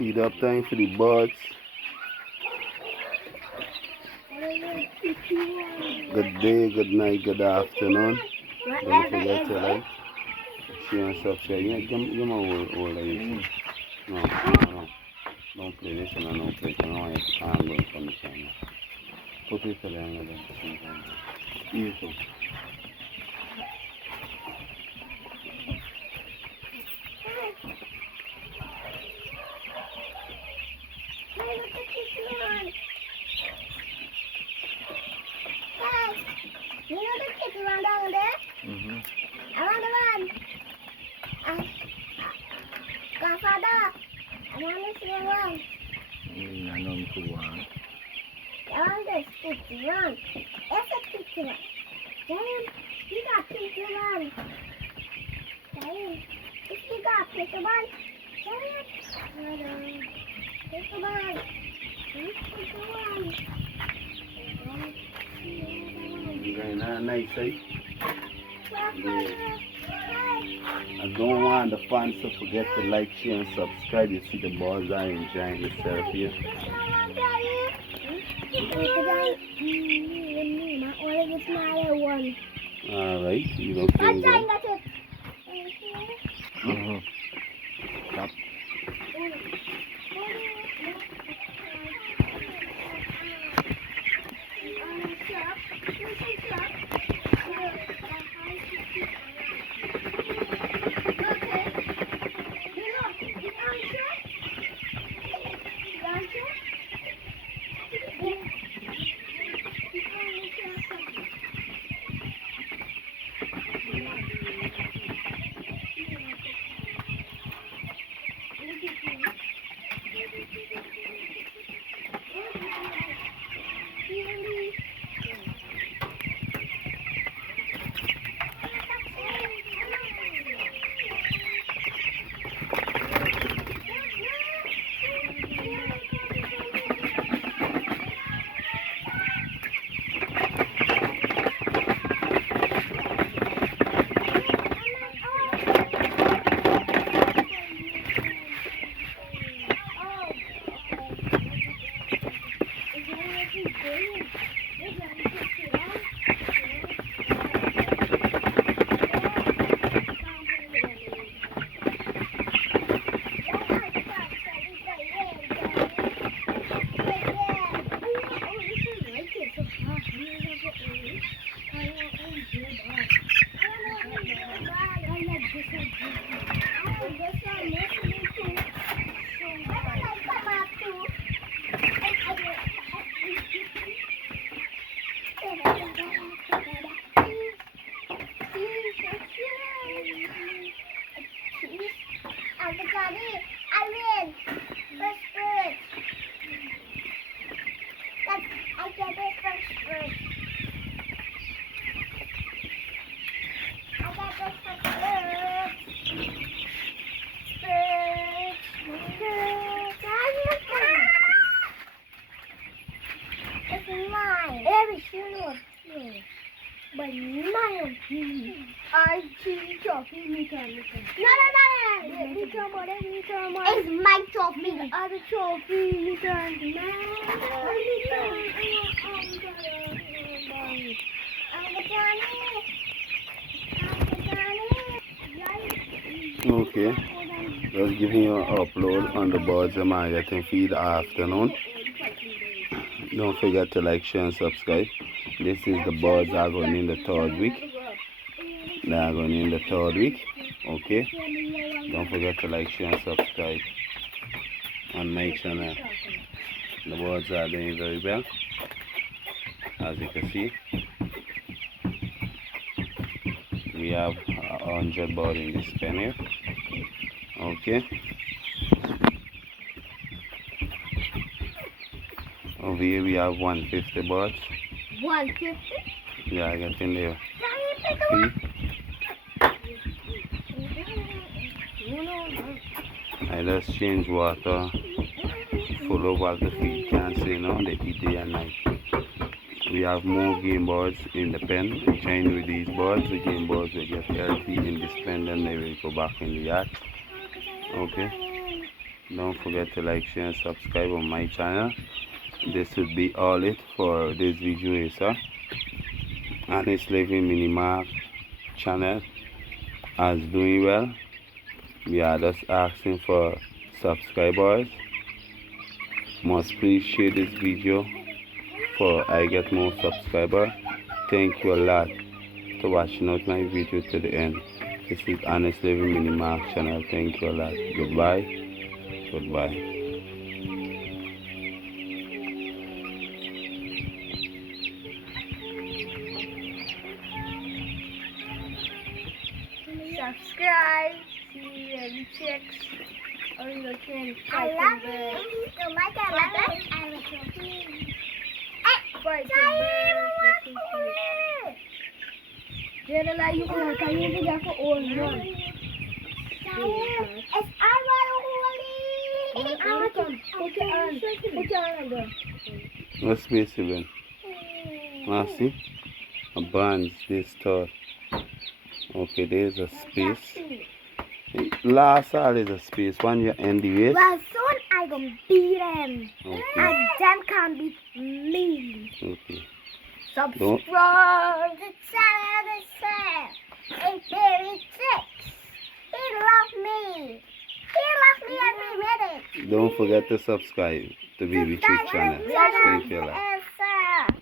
Feed up time for the birds. Good day, good night, good afternoon. Don't forget to like, share, and subscribe. Yeah, give me all of you. No. Don't play this and I don't play it. I don't want you to hang going from the channel. Put it there and then see it. Eat it. You know the kitty one down there? I want the one. Godfather, I want this one. I know who one. I want this kitty one. It's a kitty one. Damn, you got kitty one. Damn, if you got kitty one. Damn, kitty one. Kitty one. Nice, eh? Yeah. I don't want the fans to forget to like, share, and subscribe. You see the balls are enjoying themselves here. Alright, you don't feel good. Stop. But mine. I see trophy. Me turn. No. Me turn. It's my trophy. Other trophy. Me turn. Okay. Just giving you an upload on the birds that I'm getting feed afternoon. Don't forget to like, share, and subscribe. This is the birds are going in the third week. They are going in the third week. Okay. Don't forget to like, share, and subscribe on my channel. The birds are doing very well, as you can see. We have 100 birds in this pen here. Okay. Over here we have 150 birds. 150? Yeah, I get in there. See? I just change water, full of water feed. Can't say no, they eat day and night. We have more game birds in the pen. We train with these birds. The game birds will get healthy in this pen, then they will go back in the yard. Okay. Don't forget to like, share, and subscribe on my channel. This would be all it for this video, sir. Honest Living Minimark channel is doing well. We are just asking for subscribers. Must please share this video for I get more subscribers. Thank you a lot for watching out my video to the end. This is Honest Living Minimark channel. Thank you a lot. Goodbye. Goodbye. Subscribe, see the chicks, or you can type in the Janela, you can you get for all one. Put your hand there. What space you been? See? A buns, this stuff. Okay, there's a space. Last all is a space. When you end the waist. Well, soon I gonna beat them. Okay. And them can't beat me. Okay. Subscribe. The channel is set. 836. He loves me. He loves me every minute. Don't forget to subscribe to BB Chick channel. Thank you.